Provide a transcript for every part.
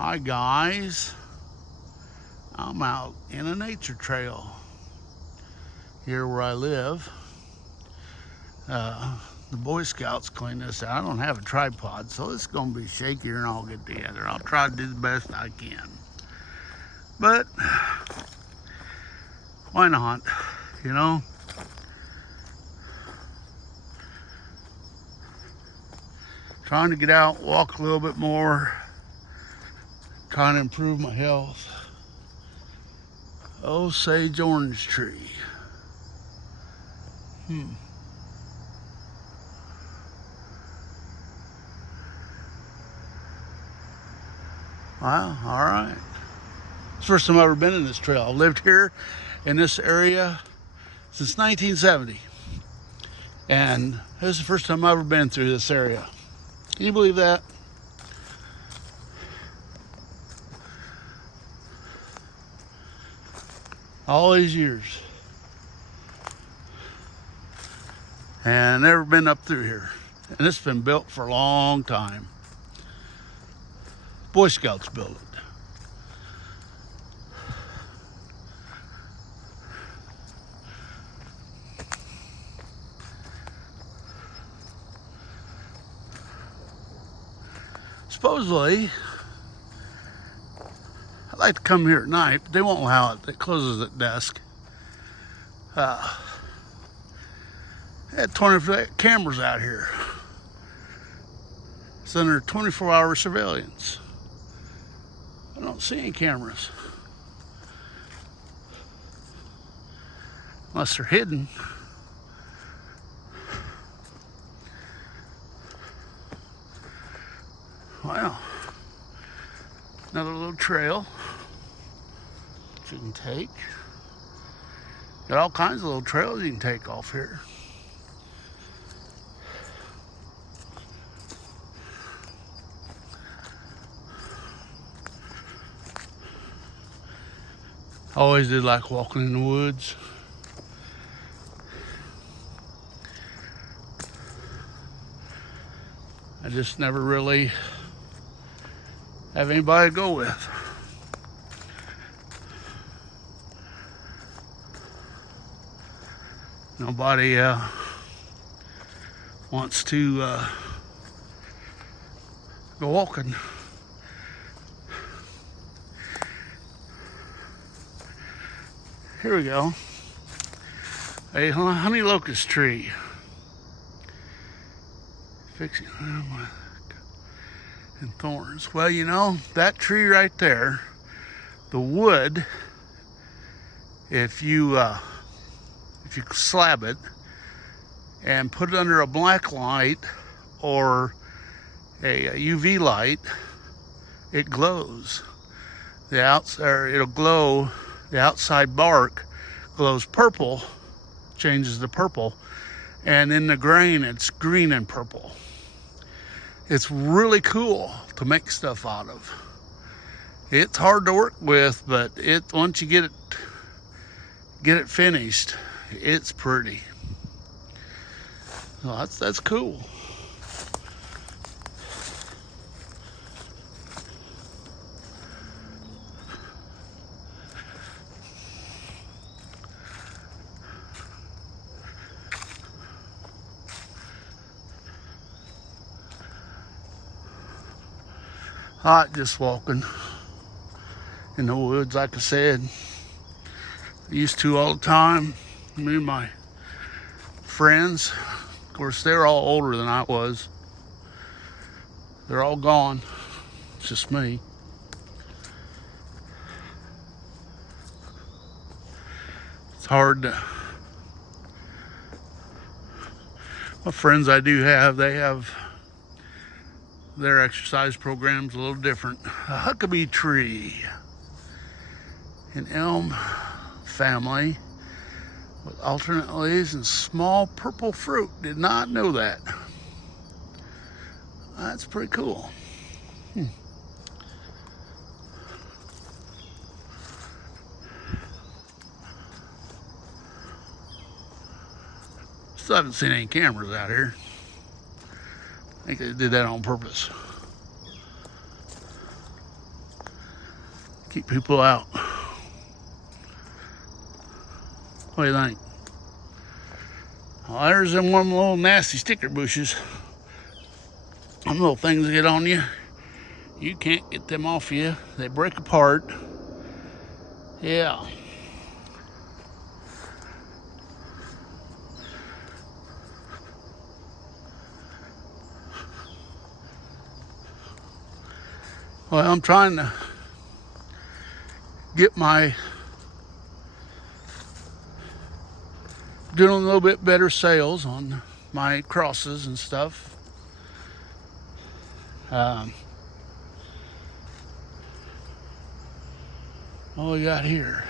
Hi guys, I'm out in a nature trail here where I live. The Boy Scouts cleaned this out. I don't have a tripod, so it's going to be shakier than all get together. I'll try to do the best I can. But why not, you know? Trying to get out, walk a little bit more, trying to improve my health. Osage orange tree. Wow, all right. It's the first time I've ever been in this trail. I've lived here in this area since 1970. And this is the first time I've ever been through this area. Can you believe that? All these years. And never been up through here. And it's been built for a long time. Boy Scouts built it. Supposedly, I'd like to come here at night, but they won't allow it. It closes at dusk. They had 20 cameras out here. It's under 24-hour surveillance. I don't see any cameras. Unless they're hidden. Wow. Another little trail that you can take. Got all kinds of little trails you can take off here. I always did like walking in the woods. I just never really have anybody to go with. Nobody wants to go walking. Here we go. A honey locust tree. Fixing and thorns. Well, you know, that tree right there, the wood, if you slab it and put it under a black light or a UV light, it glows. It'll glow. The outside bark glows purple, changes to purple, and in the grain it's green and purple. It's really cool to make stuff out of. It's hard to work with, but once you get it finished, it's pretty. So that's cool. Hot just walking in the woods, like I said. Used to all the time. Me and my friends, of course, they're all older than I was. They're all gone. It's just me. It's hard to. What friends I do have, they have their exercise program's a little different. A huckabee tree, an elm family with alternate leaves and small purple fruit. Did not know that. That's pretty cool. Still haven't seen any cameras out here. I think they did that on purpose. Keep people out. What do you think? Well, there's them one little nasty sticker bushes. Them little things that get on you. You can't get them off you. They break apart. Yeah. Well, I'm trying to get doing a little bit better sales on my crosses and stuff. What we got here?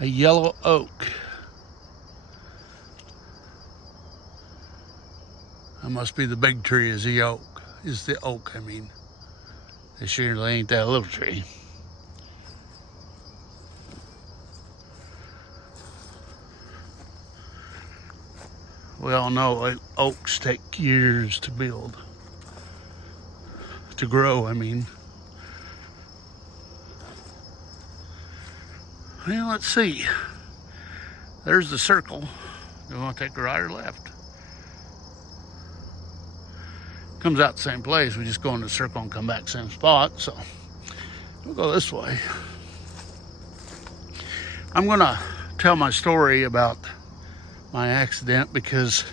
A yellow oak. That must be the big tree is the oak. Is the oak, I mean. It surely ain't that little tree. We all know oaks take years to build. To grow, I mean. Well, let's see. There's the circle. Do you want to take a right or left? Comes out the same place. We just go in the circle and come back same spot. So we'll go this way. I'm gonna tell my story about my accident because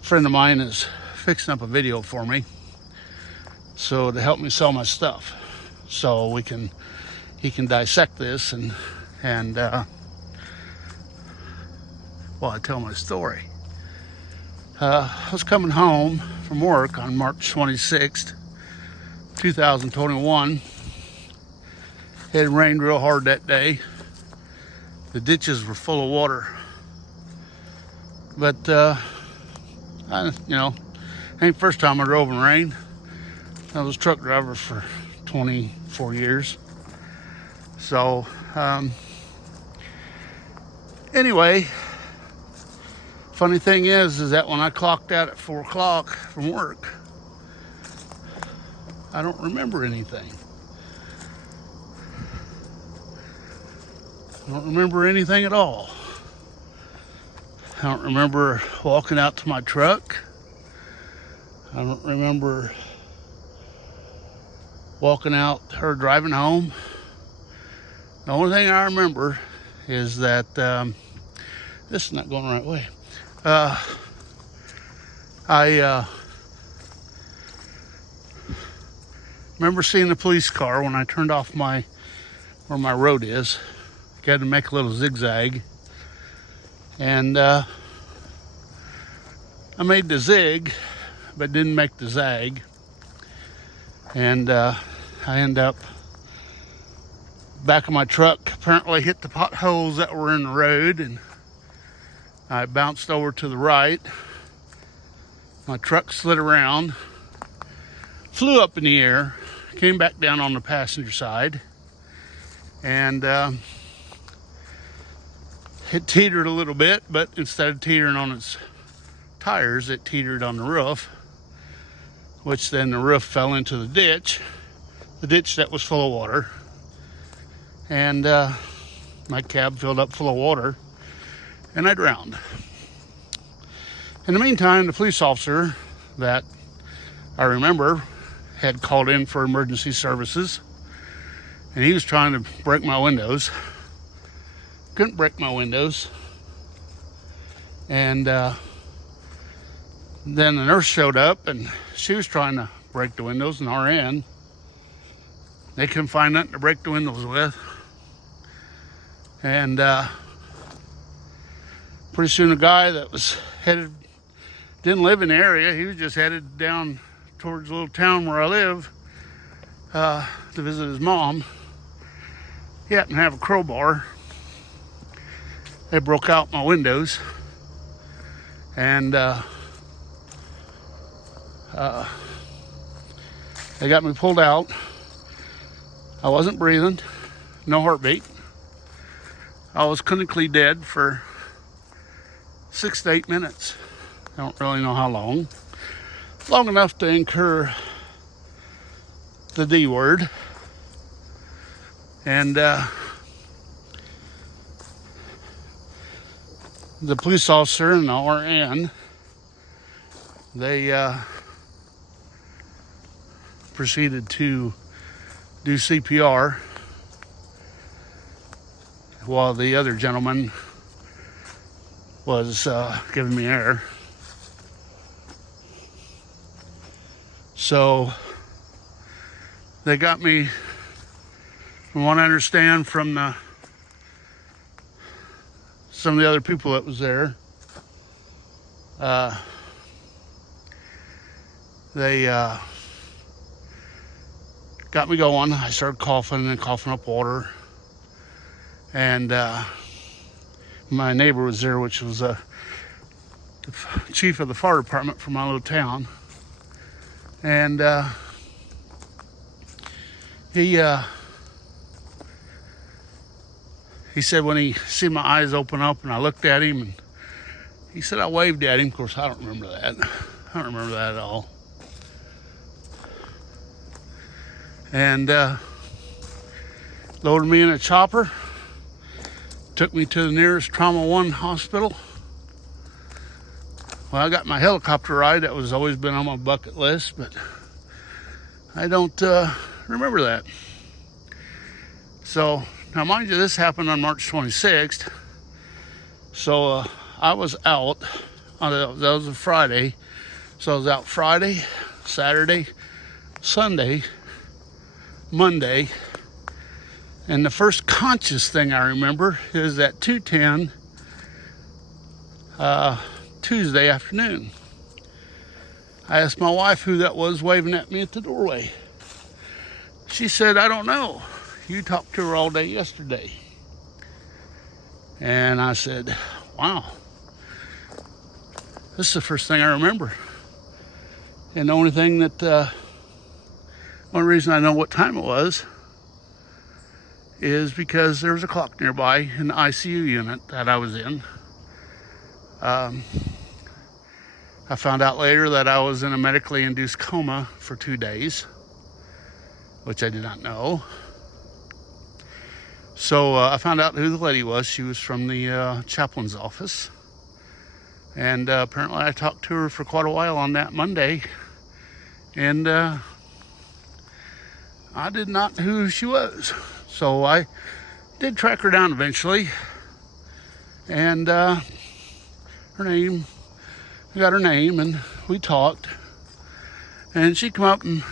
a friend of mine is fixing up a video for me, so to help me sell my stuff, so he can dissect this and while I tell my story. I was coming home from work on March 26th, 2021. It had rained real hard that day. The ditches were full of water. But, ain't the first time I drove in rain. I was a truck driver for 24 years. So, anyway, funny thing is that when I clocked out at 4 o'clock from work, I don't remember anything. I don't remember anything at all. I don't remember walking out to my truck. I don't remember walking out or driving home. The only thing I remember is that this is not going the right way. I remember seeing the police car when I turned off where my road is. I had to make a little zigzag, and I made the zig, but didn't make the zag, and I end up back of my truck apparently hit the potholes that were in the road, and I bounced over to the right. My truck slid around, flew up in the air, came back down on the passenger side, and it teetered a little bit, but instead of teetering on its tires, it teetered on the roof, which then the roof fell into the ditch that was full of water, and my cab filled up full of water, and I drowned. In the meantime, the police officer that I remember had called in for emergency services, and he was trying to break my windows. Couldn't break my windows. And then the nurse showed up, and she was trying to break the windows, and RN. They couldn't find nothing to break the windows with. And pretty soon a guy that was didn't live in the area, he was just headed down towards the little town where I live to visit his mom. He happened to have a crowbar. They broke out my windows, and they got me pulled out. I wasn't breathing, no heartbeat. I was clinically dead for 6 to 8 minutes. I don't really know how long. Long enough to incur the D word. And the police officer and the RN, they proceeded to do CPR while the other gentleman was giving me air. So they got me, from what I understand from some of the other people that was there, they got me going. I started coughing and coughing up water. And my neighbor was there, which was the chief of the fire department from my little town. And he said when he see my eyes open up and I looked at him, and he said I waved at him. Of course, I don't remember that. I don't remember that at all. And loaded me in a chopper, took me to the nearest Trauma 1 hospital. Well, I got my helicopter ride. That was always been on my bucket list, but I don't remember that. So, now mind you, this happened on March 26th. So, I was out, that was a Friday. So I was out Friday, Saturday, Sunday, Monday. And the first conscious thing I remember is at 2:10 Tuesday afternoon. I asked my wife who that was waving at me at the doorway. She said, I don't know. You talked to her all day yesterday. And I said, wow. This is the first thing I remember. And the only thing that, only reason I know what time it was is because there was a clock nearby in the ICU unit that I was in. I found out later that I was in a medically induced coma for 2 days, which I did not know. So I found out who the lady was. She was from the chaplain's office. And apparently I talked to her for quite a while on that Monday. And I did not know who she was. So I did track her down eventually. And her name, I got her name, and we talked. And she came up and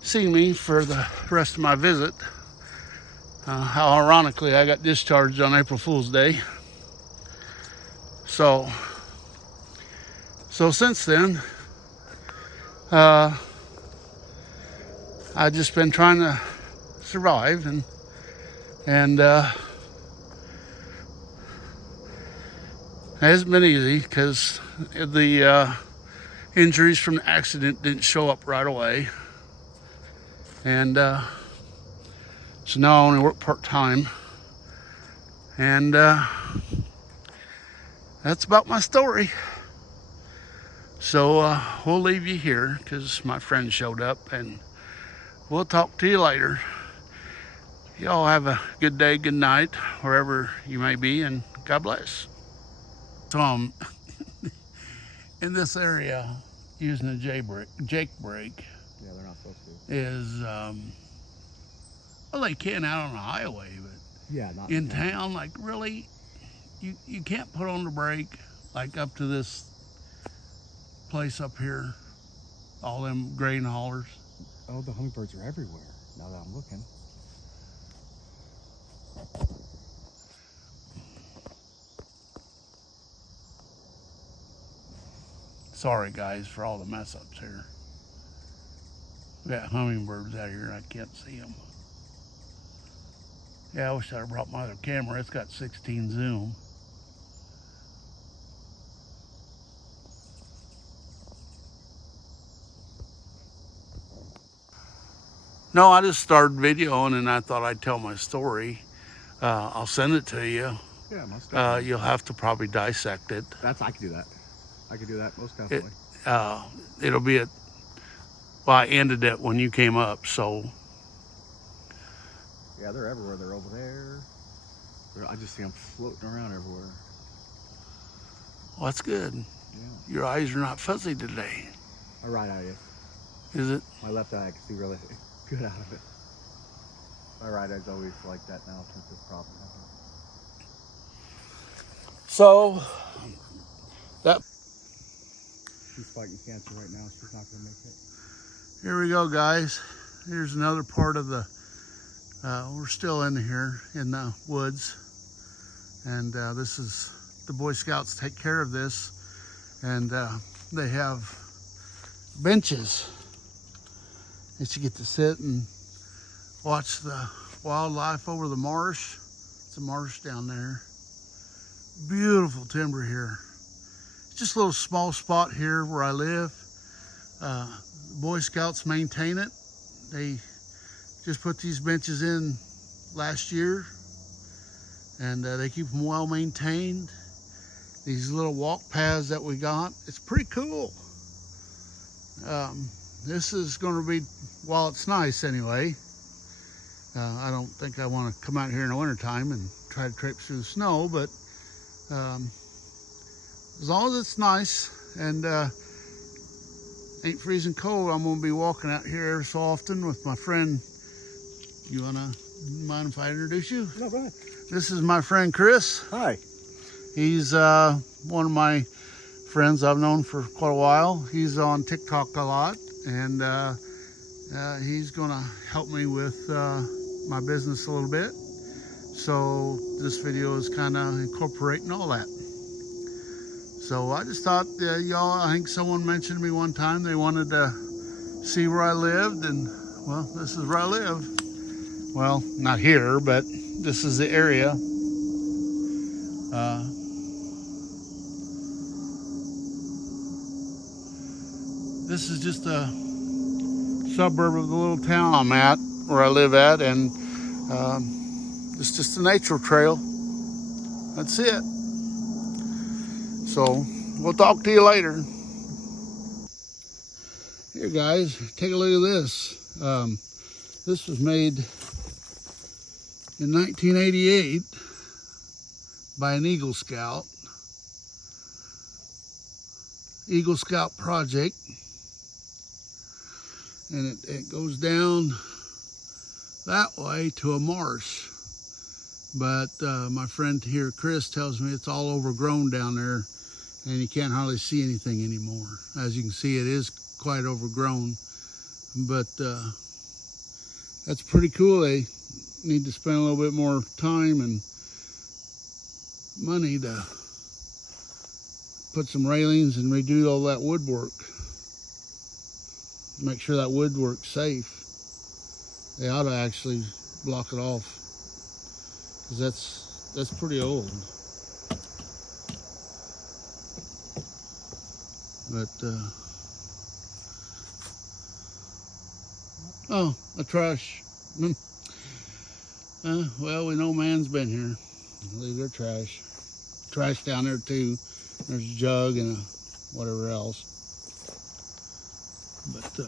seen me for the rest of my visit. How ironically I got discharged on April Fool's Day. So since then, I just been trying to survive, and it hasn't been easy because the injuries from the accident didn't show up right away, and so now I only work part-time, and that's about my story. So we'll leave you here because my friend showed up, and we'll talk to you later. Y'all have a good day, good night, wherever you may be, and God bless. So I'm in this area using a Jake brake. Yeah, they're not supposed to. Is, well, they can out on the highway, but yeah, not in town, like really, you can't put on the brake, like up to this place up here, all them grain haulers. Oh, the hummingbirds are everywhere now that I'm looking. Sorry guys for all the mess ups here. We got hummingbirds out here, I can't see them. Yeah, I wish I'd have brought my other camera. It's got 16 zoom. No, I just started videoing and I thought I'd tell my story. I'll send it to you. Yeah, most definitely. You'll have to probably dissect it. I could do that. I could do that most definitely. It'll be at Well, I ended it when you came up, so. Yeah, they're everywhere. They're over there. I just see them floating around everywhere. Well, that's good. Yeah. Your eyes are not fuzzy today. My right eye is. Is it? My left eye I can see really good out of it. My right eye's always like that now since this problem happened. So, that. She's fighting cancer right now. She's not going to make it. Here we go, guys. Here's another part of the, we're still in here in the woods. And this is, the Boy Scouts take care of this. And they have benches that you get to sit and watch the wildlife over the marsh. It's a marsh down there. Beautiful timber here. It's just a little small spot here where I live. Boy Scouts maintain it. They just put these benches in last year, and they keep them well maintained. These little walk paths that we got, it's pretty cool. This is going to be, while it's nice anyway, I don't think I want to come out here in the wintertime and try to traipse through the snow, but as long as it's nice and ain't freezing cold, I'm going to be walking out here every so often with my friend. You mind if I introduce you? No, go ahead. This is my friend Chris. Hi. He's one of my friends I've known for quite a while. He's on TikTok a lot, and he's going to help me with my business a little bit. So this video is kind of incorporating all that. So I just thought, y'all, I think someone mentioned to me one time they wanted to see where I lived, and well, this is where I live. Well, not here, but this is the area. This is just a suburb of the little town I'm at, where I live at, and it's just a nature trail. That's it. So we'll talk to you later. Here, guys, take a look at this. This was made in 1988 by an Eagle Scout. Eagle Scout project. And it goes down that way to a marsh. But my friend here, Chris, tells me it's all overgrown down there and you can't hardly see anything anymore. As you can see, it is quite overgrown, but that's pretty cool. They need to spend a little bit more time and money to put some railings and redo all that woodwork. Make sure that woodwork's safe. They ought to actually block it off, because that's pretty old. But oh, a trash. Well, we know man's been here. Leave their trash. Trash down there too. There's a jug and a whatever else. But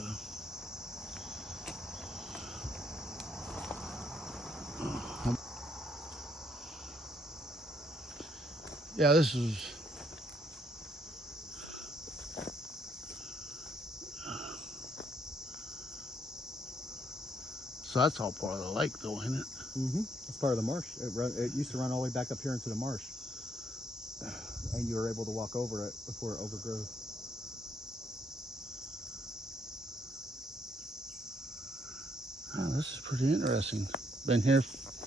yeah, this is. So that's all part of the lake, though, ain't it? Mm-hmm. It's part of the marsh. It used to run all the way back up here into the marsh. And you were able to walk over it before it overgrew. Oh, this is pretty interesting. Been here,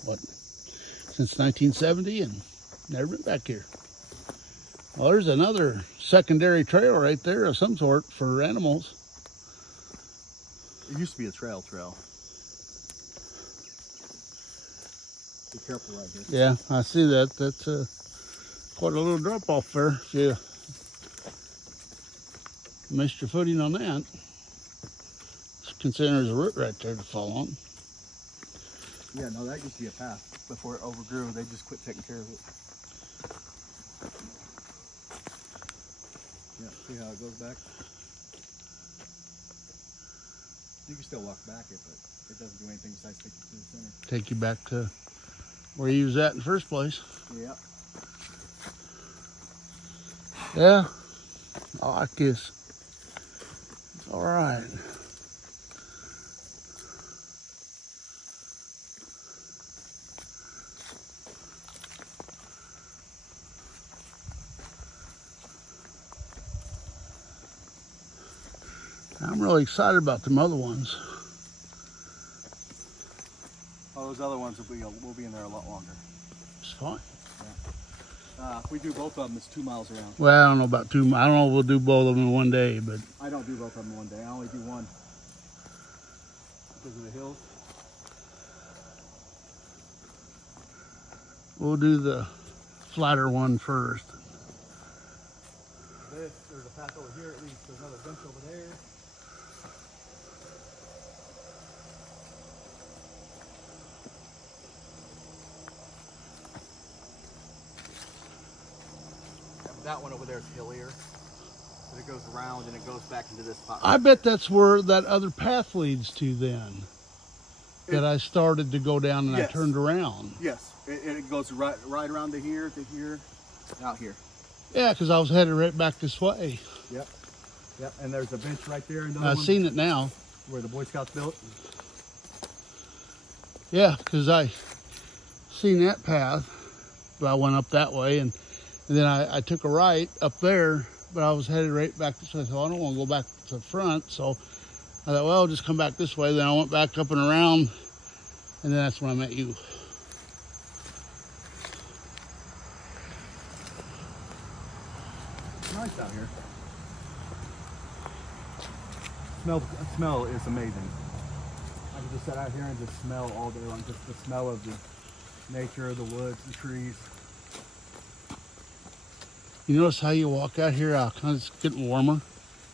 what, since 1970 and never been back here. Well, there's another secondary trail right there of some sort for animals. It used to be a trail. Be careful right here. Yeah, I see that. That's quite a little drop off there. If you missed your footing on that, considering there's a root right there to fall on. Yeah, no, that used to be a path before it overgrew. They just quit taking care of it. Yeah, see how it goes back? You can still walk back it, but it doesn't do anything besides take you to the center. Take you back to where you was at in the first place. Yeah. Yeah, I like this. It's all right. I'm really excited about them other ones. Oh, those other ones will be in there a lot longer. It's fine. If we do both of them, it's 2 miles around. Well, I don't know about two. I don't know if we'll do both of them in one day, but I don't do both of them in one day. I only do one because of the hills. we'll do the flatter one first. There's a path over here. It leads to another bench over there. That one over there is hillier. But it goes around and it goes back into this spot. I bet that's where that other path leads to then. That I started to go down and Yes. I turned around. Yes, it goes right around to here, out here. Yeah, because I was headed right back this way. Yep. Yep. And there's a bench right there. Another I've one seen it now. where the Boy Scouts built. Yeah, because I seen that path, but I went up that way, and then I took a right up there, but I was headed right back this way, so I don't want to go back to the front, so I thought, well, I'll just come back this way. Then I went back up and around, and then that's when I met you. It's nice out here. Smell is amazing. I can just sit out here and just smell all day long. Just the smell of the nature, the woods, the trees. You notice how you walk out here, kind of it's getting warmer?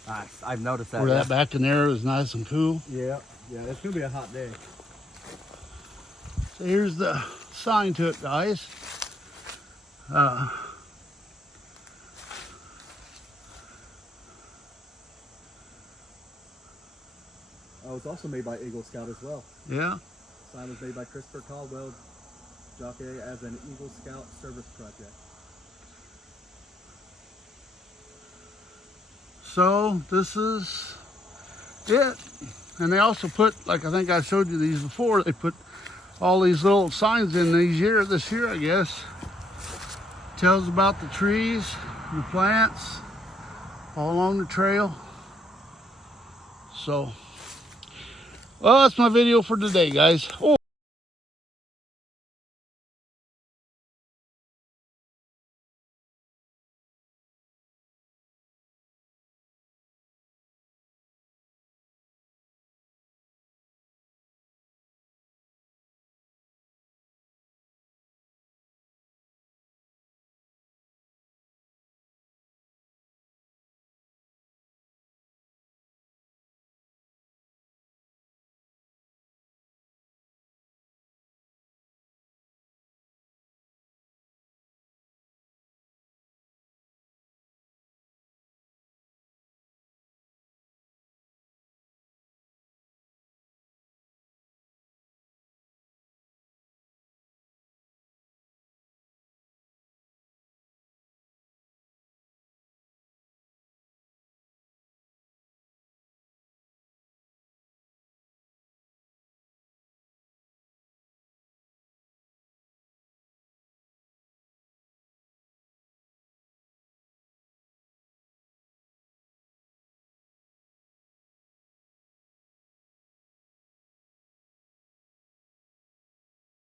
Nice. I've noticed that. Where that back in there is nice and cool. Yeah. Yeah. It's gonna be a hot day. So here's the sign to it, guys. Oh, it's also made by Eagle Scout as well. Yeah. Sign was made by Christopher Caldwell, jockey, as an Eagle Scout service project. So this is it. And they also put, like I think I showed you these before, they put all these little signs in this year, I guess. Tells about the trees, the plants, all along the trail. So, well, that's my video for today, guys. Oh.